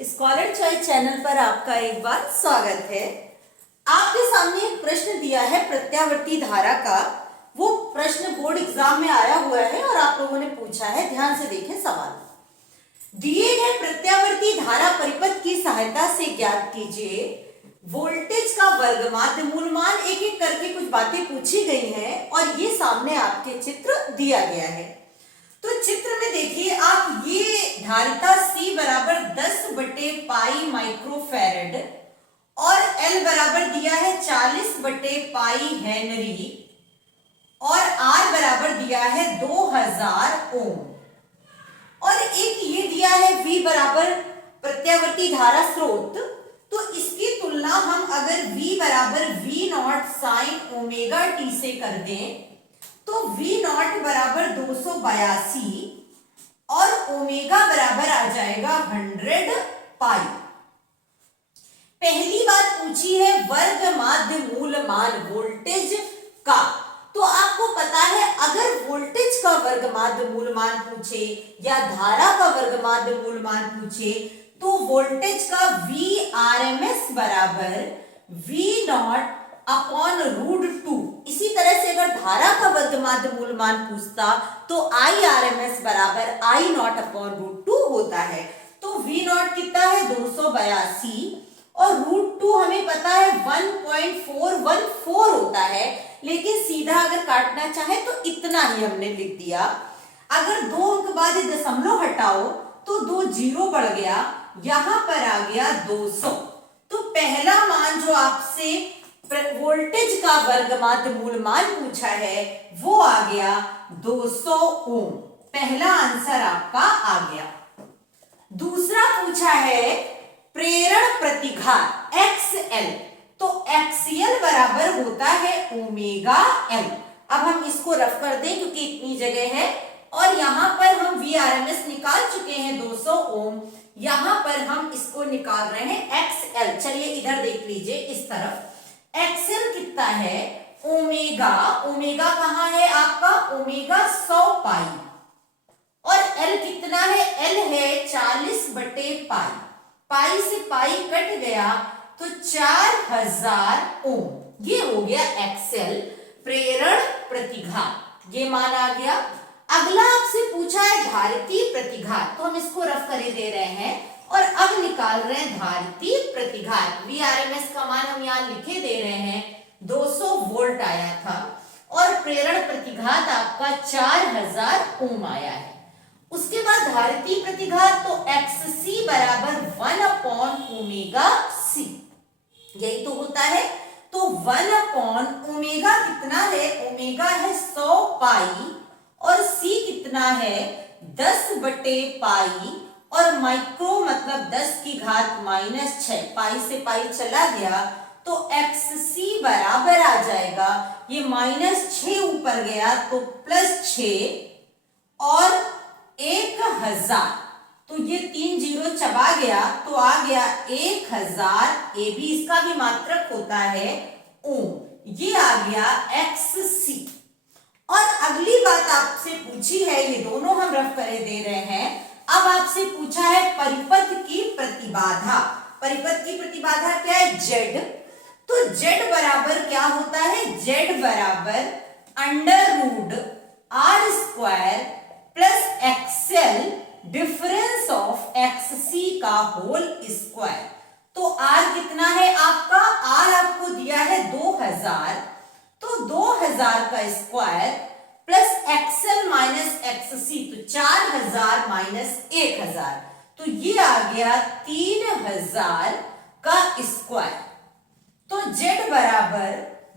Scholar choice channel पर आपका एक बार स्वागत है। आपके सामने एक प्रश्न दिया है प्रत्यावर्ती धारा का। वो प्रश्न बोर्ड एग्जाम में आया हुआ है और आप लोगों ने पूछा है। ध्यान से देखें सवाल। दिए गए प्रत्यावर्ती धारा परिपथ की सहायता से ज्ञात कीजिए वोल्टेज का वर्ग माध्य मूल मान। एक एक करके कुछ बातें पूछी गई हैं और ये सामने आपके चित्र दिया गया है। तो चित्र में देखिए आप, ये धारिता C बराबर 10/पाई माइक्रोफैरड और L बराबर दिया है 40/पाई हेनरी और R बराबर दिया है 2000 ओम और एक ये दिया है V बराबर प्रत्यावर्ती धारा स्रोत। तो इसकी तुलना हम अगर V बराबर V0 साइन ओमेगा t से कर दें तो V0 बराबर 282 और ओमेगा बराबर आ जाएगा 100 पाई। पहली बात पूछी है वर्ग माध्य मूल मान वोल्टेज का। तो आपको पता है अगर वोल्टेज का वर्ग माध्य मूल मान पूछे या धारा का वर्ग माध्य मूल मान पूछे तो वोल्टेज का Vrms बराबर V0 अपॉन √2। इसी तरह से अगर धारा का वर्ग माध्य मूल मान पूछता तो Irms बराबर I0 अपॉन √2 होता है। तो V0 कितना है 282 और √2 हमें पता है 1.414 होता है, लेकिन सीधा अगर काटना चाहे तो इतना ही हमने लिख दिया। अगर 2 अंक बाद ये दशमलव हटाओ तो 2 जीरो बढ़ गया, यहां पर आ गया 200। तो पहला मान जो आपसे वोल्टेज का वर्ग माध्य मूल मान पूछा है वो आ गया 200 ओम। पहला आंसर आपका आ गया। दूसरा पूछा है प्रेरण प्रतिघात XL। तो XL बराबर होता है ओमेगा L। अब हम इसको रफ कर दें क्योंकि इतनी जगह है और यहां पर हम Vrms निकाल चुके हैं 200 ओम। यहां पर हम इसको निकाल रहे हैं XL। चलिए इधर देख लीजिए इस तरफ। XL कितना है ओमेगा। ओमेगा कहां है आपका, ओमेगा 100 पाई और L कितना है, L है 40/पाई। पाई से पाई कट गया तो 4000 ओम। ये हो गया XL प्रेरण प्रतिघात, ये मान आ गया। अगला आपसे पूछा है धारिती प्रतिघात। तो हम इसको रफ करे दे रहे हैं और अब निकाल रहे हैं धारिती प्रतिघात। Vrms का मान हम यहाँ लिखे दे रहे हैं 200 वोल्ट आया था और प्रेरण प्रतिघात आपका 4000 ओम आया है। उसके बाद धारिती प्रतिघात तो XC बराबर 1/ओमेगा C, यही तो होता है। तो 1/ओमेगा कितना है, ओमेगा है 100 पाई और C कितना है 10/पाई और माइक्रो मतलब 10 की घात -6। पाई से पाई चला गया तो XC बराबर आ जाएगा, ये -6 ऊपर गया तो +6 और 1000। तो ये 3 जीरो चबा गया तो आ गया 1000। ए भी इसका भी मात्रक होता है ओम। ये आ गया XC। और अगली बात आपसे पूछी है, ये दोनों हम रफ करे दे रहे हैं। अब आपसे पूछा है परिपथ की प्रतिबाधा। परिपथ की प्रतिबाधा क्या है, Z। तो Z बराबर क्या होता है, Z बराबर √R² plus XL difference of XC का होल स्क्वायर। तो R कितना है आपका, R आपको दिया है 2000। तो 2000 का square plus XL minus XC तो 4000 माइनस 1000। तो ये आ गया 3000 का स्क्वायर। तो Z बराबर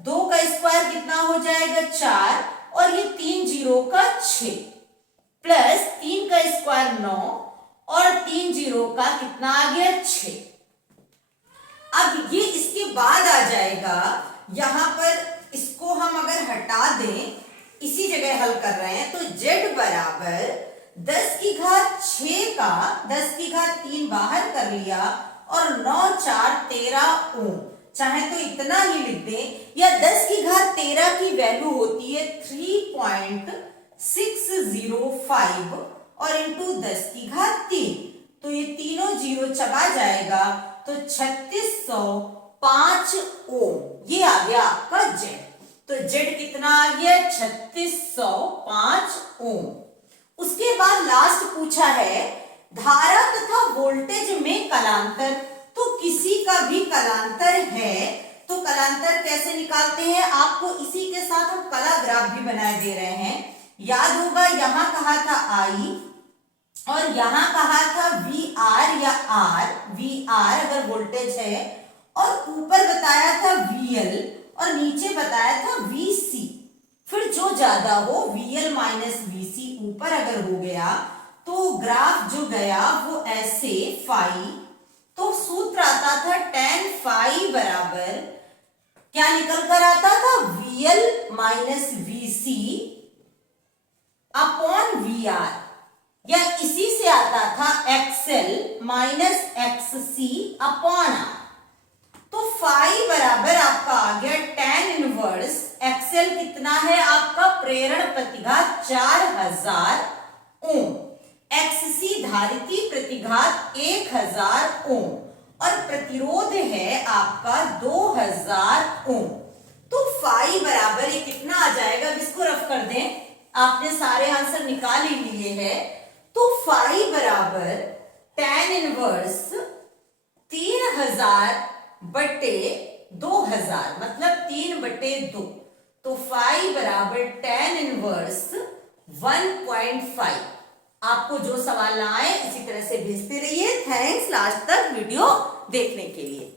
2 का स्क्वायर कितना हो जाएगा 4 और ये 3 जीरो का 6 प्लस 3 का स्क्वायर 9 और 3 जीरो का कितना आ गया 6। अब ये इसके बाद आ जाएगा, यहां पर इसको हम अगर हटा दें, इसी जगह हल कर रहे हैं। तो Z बराबर 10 की घात 6 का 10 की घात 3 बाहर कर लिया और 9 4 13 ओम। चाहे तो इतना ही लिख दें या 10 की घात 13 की वैल्यू होती है 3.605 और इंटू 10 की घात 3। तो ये तीनों जीरो चबा जाएगा तो 3605 ओम, ये आ गया आपका जेड। तो जेड कितना आ गया? 3605 ओम। उसके बाद लास्ट पूछा है धारा तथा वोल्टेज में कलांतर। तो किसी का भी कलांतर है तो कलांतर कैसे निकालते हैं, आपको इसी के साथ हम कला ग्राफ भी बनाए दे रहे हैं। याद होगा यहां कहा था आई और यहां कहा था वी आर या आर, वी आर अगर वोल्टेज है, और ऊपर बताया था वीएल और नीचे बताया था वीसी। फिर जो ज्यादा हो वीएल माइनस वीसी ऊपर अगर हो गया तो ग्राफ जो गया वो ऐसे फाई, तो सूत्र आता था tan फाई बराबर क्या निकल कर आता था? VL minus VC upon V R, या इसी से आता था XL minus XC upon R. तो फाई बराबर आपका आ गया tan इनवर्स एक्सएल कितना है आपका? प्रेरण प्रतिघात 4000 ओम, एक्ससी धारिती प्रतिघात 1000 ओम और प्रतिरोध है आपका 2000 ओम। तो फाई बराबर ये कितना आ जाएगा? अब इसको रफ कर दें, आपने सारे आंसर निकाल ही लिए हैं। तो फाई बराबर tan इनवर्स 3000 बटे 2000 मतलब 3/2। तो फाई बराबर tan इनवर्स 1.5। आपको जो सवाल ना आए इसी तरह से भेजते रहिए। थैंक्स लास्ट तक वीडियो देखने के लिए।